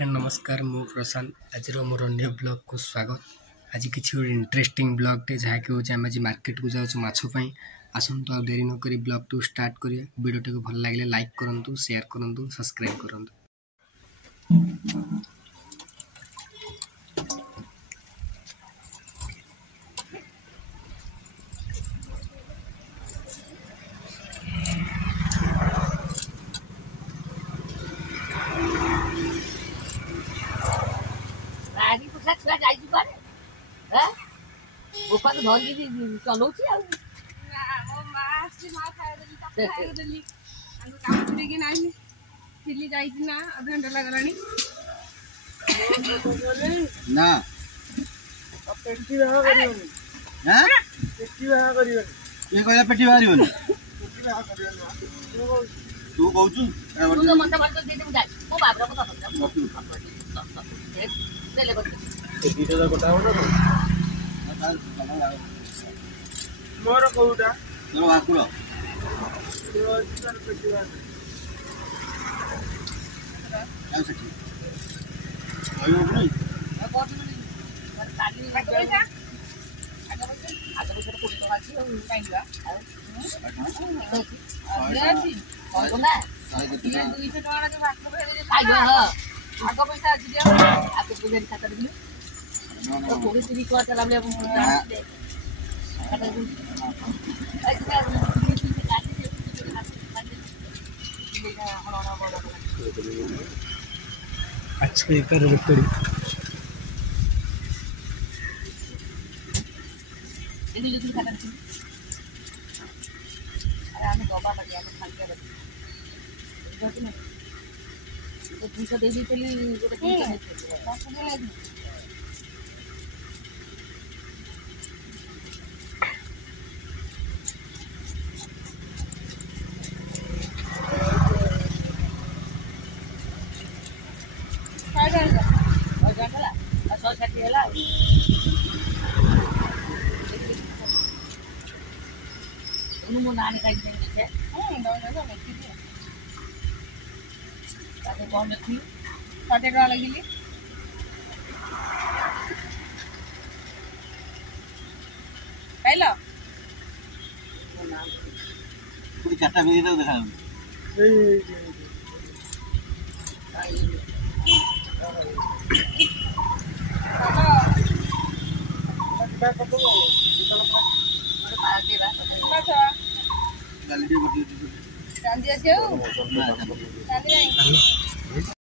Friend नमस्कार मु प्रशांत आज मोर न्यू ब्लॉग को स्वागत। आज किसी इंटरेस्टिंग ब्लॉग टे जहाँ कि हूँ आम आज मार्केट को जाऊँ माछपाई आसतु आ डेरी नक ब्लॉग टू स्टार्ट करिए। वीडियो टे भल लगे लाइक करूँ, शेयर करूँ, सब्सक्राइब करूँ। पेटी बाहर तू कहू मोर कौटा तोर भाकुर अच्छा ये कर रेकॉर्ड लगिली चार्टा भी देखा गाली